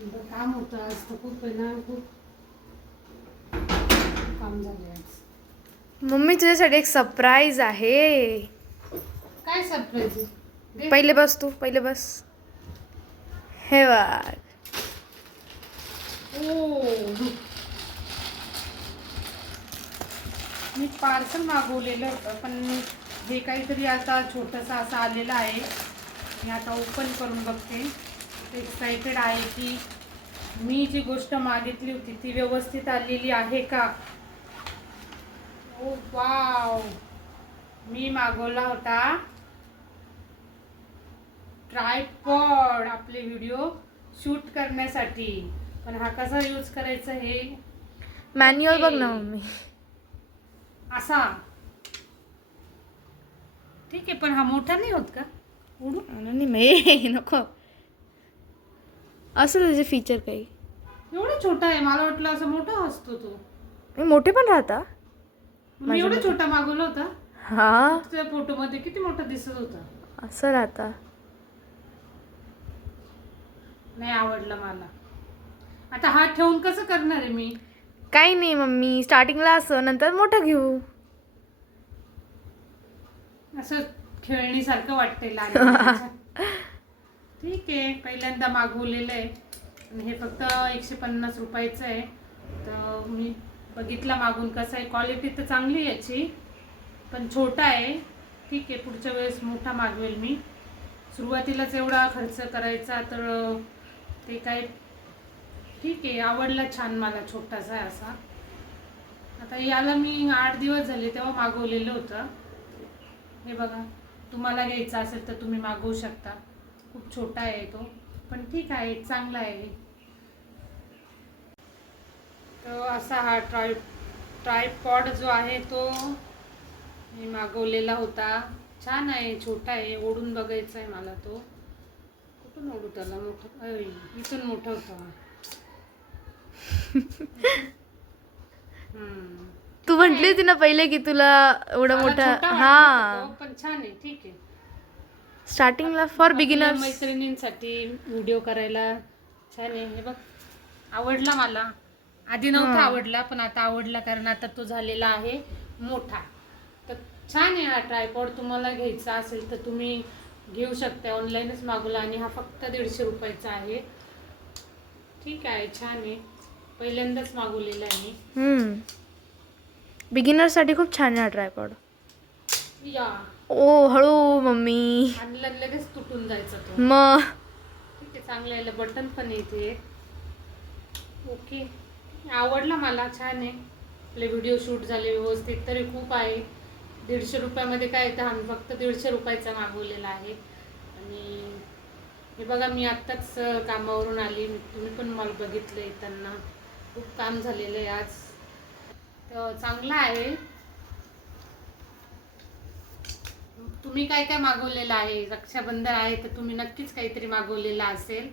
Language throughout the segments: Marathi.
काम होतं आज तर खूप आहे ना, खूप काम झाले आज. मम्मी तुझ्यासाठी एक सरप्राईज आहे. काय सरप्राईज आहे? पहिले बस, तू पहिले बस. हे बघ. मी पार्सल मागवलेलं होतं, पण हे काहीतरी आता छोटंसं असं आलेलं आहे. मी आता ओपन करून बघते. एक्सायटेड आहे की मी जी गोष्ट मागितली होती ती व्यवस्थित आलेली आहे का. ओ वाव, मी मागवला होता ट्रायपॉड आपले व्हिडिओ शूट करण्यासाठी. पण हा कसा यूज करायचा हे मॅन्युअल बघ ना मम्मी. असा ठीक आहे, पण हा मोठा नाही होत का? उडू नाही मे नको. असं त्याचे फीचर काही एवढा छोटा आहे, मला वाटलं असं मोठा असतो तो. मोठे पण राहता. मी एवढा छोटा मागवला होता. हा त्या फोटो मध्ये किती मोठा दिसत होता. असं राहता. नाही आवडला मला. आता हा ठेवून कसं करणार आहे मी? काही नाही मम्मी, स्टार्टिंगला असं, नंतर मोठं घेऊ. असं खेळणीसारखं वाटतंय लहान. ठीक आहे, पहिल्यांदा मागवलेलं आहे आणि हे फक्त 150 रुपयाचं आहे. तर मी बघितला मागून कसं आहे. क्वालिटी तर चांगली आहे याची, पण छोटा आहे. ठीक आहे, पुढच्या वेळेस मोठा मागवेल मी. सुरुवातीलाच एवढा खर्च करायचा तर ते काय. ठीक आहे, आवडला छान मला, छोटासा आहे असा. आता याला मी 8 दिवस झाले तेव्हा मागवलेलं होतं. हे बघा, तुम्हाला घ्यायचा असेल तर तुम्ही मागवू शकता. खूप छोटा आहे तो, पण ठीक आहे, चांगला आहे. तर असा हा ट्रायपॉड जो आहे तो मी मागवलेला होता. छान आहे, छोटा आहे, ओढून बघायचा आहे मला तो. कुठून ओढू त्याला? मोठं इथून मोठं होतं. तू म्हटली होती ना पहिले की तुला एवढं मोठं. हा, पण छान आहे, ठीक आहे. स्टार्टिंगला फॉर बिगिनर्स. मैत्रिणींसाठी व्हिडिओ करायला छान आहे. हे बघ, आवडला मला. आधी नव्हता आवडला, पण आता आवडला कारण आता तो झालेला आहे मोठा. तर छान आहे हा ट्रायपॉड. तुम्हाला घ्यायचा असेल तर तुम्ही घेऊ शकता. ऑनलाईनच मागवला आणि हा फक्त 150 रुपयाचा आहे. ठीक आहे, छान आहे. पहिल्यांदाच मागवलेला आहे मी. बिगिनरसाठी खूप छान आहे हा ट्रायपॉड. या ओ हळू मम्मी. आणलं लगेच तुटून जायचा तो. मग ठीक आहे, चांगलं आहे. बटन पण येते. ओके, आवडला मला, छान आहे. आपले व्हिडिओ शूट झाले व्यवस्थित, तरी खूप आहे. 150 रुपयामध्ये काय येतं? आम्ही फक्त 150 रुपयाचा मागवलेला आहे. आणि हे बघा, मी आत्ताच कामावरून आली. तुम्ही पण मला बघितलं येताना. खूप काम झालेलं आहे आज. तर चांगला आहे. तुम्ही काय काय मागवलेलं आहे? रक्षाबंधन आहे तर तुम्ही नक्कीच काहीतरी मागवलेलं असेल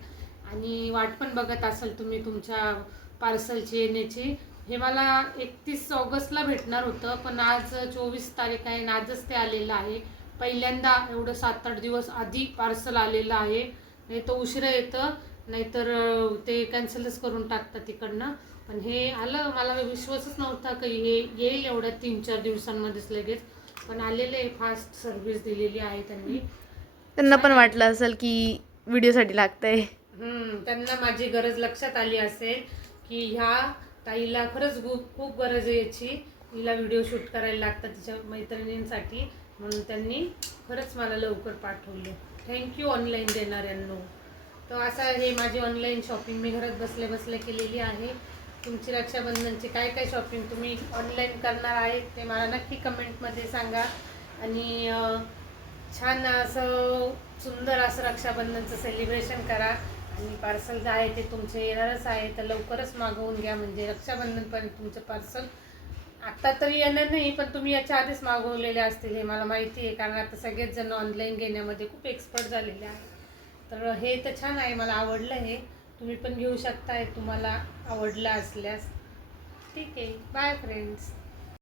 आणि वाट पण बघत असाल तुम्ही तुमच्या पार्सलची येण्याची. हे मला 31 ऑगस्टला भेटणार होतं, पण आज 24 तारीख आहे आणि आजच ते आलेलं आहे. पहिल्यांदा एवढं 7-8 दिवस आधी पार्सल आलेलं आहे. नाही तर उशिरा येतं, नाहीतर ते कॅन्सलच करून टाकतात तिकडनं. पण हे आलं, मला विश्वासच नव्हता की हे येईल एवढ्या 3-4 दिवसांमध्येच लगेच. पण आलेलं आहे, फास्ट सर्व्हिस दिलेली आहे त्यांनी. त्यांना पण वाटलं असेल की व्हिडिओसाठी लागतंय. त्यांना माझी गरज लक्षात आली असेल की ह्या ताईला खरंच खूप गरज आहे याची. हिला व्हिडिओ शूट करायला लागतात तिच्या मैत्रिणींसाठी, म्हणून त्यांनी खरंच मला लवकर पाठवले. थँक्यू ऑनलाईन देणाऱ्यांनो. तर असं हे माझी ऑनलाईन शॉपिंग मी घरात बसल्या बसल्या केलेली आहे. तुमची रक्षाबंधनची काय काय शॉपिंग तुम्ही ऑनलाईन करणार आहे ते मला नक्की कमेंटमध्ये सांगा. आणि छान असं सुंदर असं रक्षाबंधनचं सेलिब्रेशन करा. आणि पार्सल जे आहे ते तुमचे येणारच आहे, तर लवकरच मागवून घ्या, म्हणजे रक्षाबंधनपर्यंत तुमचं पार्सल आत्ता तरी येणार नाही, पण तुम्ही याच्या आधीच मागवलेले असतील हे मला माहिती आहे. कारण आता सगळेच जण ऑनलाईन घेण्यामध्ये खूप एक्सपर्ट झालेले आहे. तर हे तर छान आहे, मला आवडलं हे. तुम्ही पण घेऊ शकताय तुम्हाला आवडलं असल्यास. ठीक आहे, बाय फ्रेंड्स.